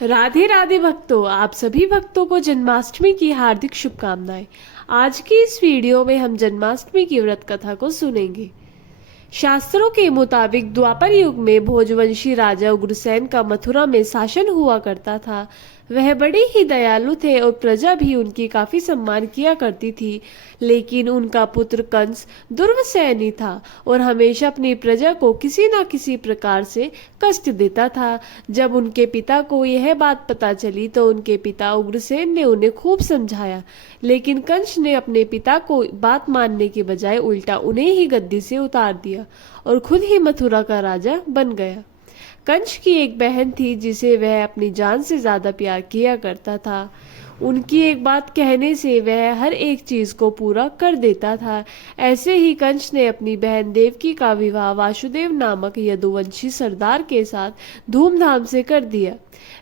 राधे राधे भक्तों, आप सभी भक्तों को जन्माष्टमी की हार्दिक शुभकामनाएं। आज की इस वीडियो में हम जन्माष्टमी की व्रत कथा को सुनेंगे। शास्त्रों के मुताबिक द्वापर युग में भोजवंशी राजा उग्रसेन का मथुरा में शासन हुआ करता था। वह बड़े ही दयालु थे और प्रजा भी उनकी काफी सम्मान किया करती थी। लेकिन उनका पुत्र कंस दुर्वसैनी था और हमेशा अपनी प्रजा को किसी न किसी प्रकार से कष्ट देता था। जब उनके पिता को यह बात पता चली तो उनके पिता उग्रसेन ने उन्हें खूब समझाया, लेकिन कंस ने अपने पिता को बात मानने के बजाय उल्टा उन्हें ही गद्दी से उतार दिया और खुद ही मथुरा का राजा बन गया। कंस की एक बहन थी जिसे वह अपनी जान से ज्यादा प्यार किया करता था। उनकी एक बात कहने से वह हर एक चीज को पूरा कर देता था। ऐसे ही कंस ने अपनी बहन देवकी का विवाह वासुदेव नामक यदुवंशी सरदार के साथ धूमधाम से कर दिया।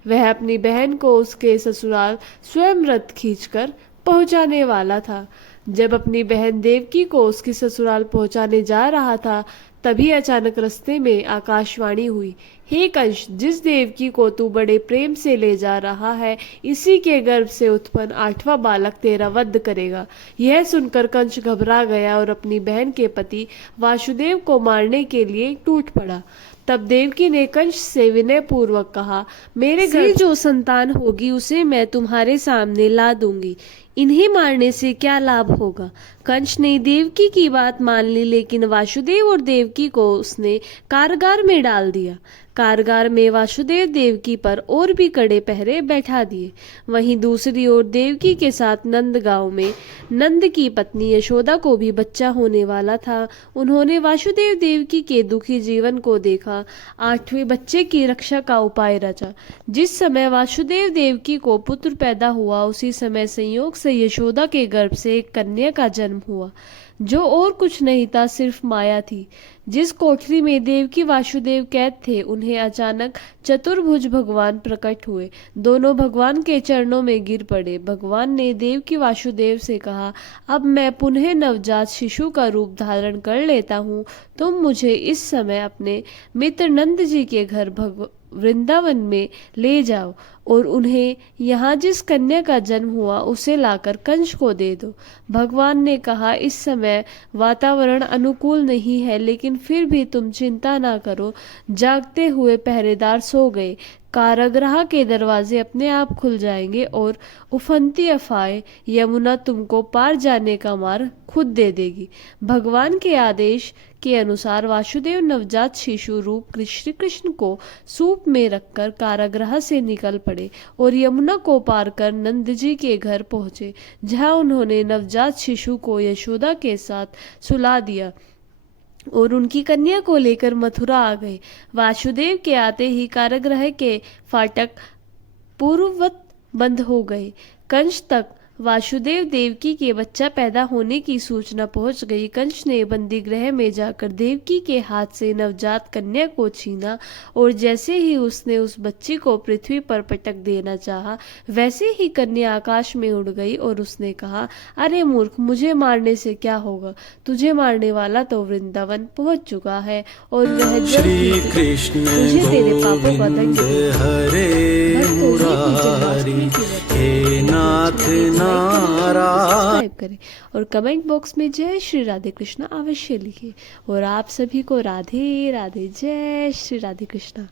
वह अपनी बहन को उसके ससुराल स्वयं रथ खींचकर पहुंचाने वाला था। जब अपनी बहन देवकी को उसकी ससुराल पहुंचाने जा रहा था, तभी अचानक रास्ते में आकाशवाणी हुई, हे कंस, जिस देवकी को तू बड़े प्रेम से ले जा रहा है, इसी के गर्भ से उत्पन्न 8वां बालक तेरा वध करेगा। यह सुनकर कंस घबरा गया और अपनी बहन के पति वासुदेव को मारने के लिए टूट पड़ा। तब देवकी ने कंस से विनय पूर्वक कहा, मेरे घर जो संतान होगी उसे मैं तुम्हारे सामने ला दूंगी। इन्हें मारने से क्या लाभ होगा। कंस ने देवकी की बात मान ली, लेकिन वासुदेव और देवकी को उसने कारागार में डाल दिया। कारागार में वासुदेव देवकी पर और भी कड़े पहरे बैठा दिए। वहीं दूसरी ओर देवकी के साथ नंद गांव में नंद की पत्नी यशोदा को भी बच्चा होने वाला था। उन्होंने वासुदेव देवकी के दुखी जीवन को देखा, 8वें बच्चे की रक्षा का उपाय रचा। जिस समय वासुदेव देवकी को पुत्र पैदा हुआ, उसी समय संयोग से यशोदा के गर्भ से एक कन्या का जन्म हुआ, जो और कुछ नहीं था, सिर्फ माया थी। जिस कोठरी में देवकी वासुदेव कैद थे, उन्हें अचानक चतुर्भुज भगवान प्रकट हुए। दोनों भगवान के चरणों में गिर पड़े। भगवान ने देवकी वासुदेव से कहा, अब मैं पुनः नवजात शिशु का रूप धारण कर लेता हूँ। तुम मुझे इस समय अपने मित्र नंद जी के घर वृंदावन में ले जाओ और उन्हें यहाँ जिस कन्या का जन्म हुआ उसे लाकर कंस को दे दो। भगवान ने कहा, इस समय वातावरण अनुकूल नहीं है, लेकिन फिर भी तुम चिंता ना करो। जागते हुए पहरेदार सो गए। कारागृह के दरवाजे अपने आप खुल जाएंगे और उफनती अफवाहें यमुना तुमको पार जाने का मार्ग खुद दे देगी। भगवान के आदेश के अनुसार वासुदेव नवजात शिशु रूप श्री कृष्ण को सूप में रखकर कारागृह से निकल पड़े और यमुना को पार कर नंद जी के घर पहुंचे, जहां उन्होंने नवजात शिशु को यशोदा के साथ सुला दिया और उनकी कन्या को लेकर मथुरा आ गए। वासुदेव के आते ही कारागृह के फाटक पूर्ववत बंद हो गए। कंस तक वासुदेव देवकी के बच्चा पैदा होने की सूचना पहुंच गई। कंस ने बंदी गृह में जाकर देवकी के हाथ से नवजात कन्या को छीना और जैसे ही उसने उस बच्ची को पृथ्वी पर पटक देना चाहा, वैसे ही कन्या आकाश में उड़ गई और उसने कहा, अरे मूर्ख, मुझे मारने से क्या होगा। तुझे मारने वाला तो वृंदावन पहुंच चुका है और वह जल्द ही तुझे तेरे पापों का दंड सब्सक्राइब करें और कमेंट बॉक्स में जय श्री राधे कृष्णा अवश्य लिखें। और आप सभी को राधे राधे, जय श्री राधे कृष्णा।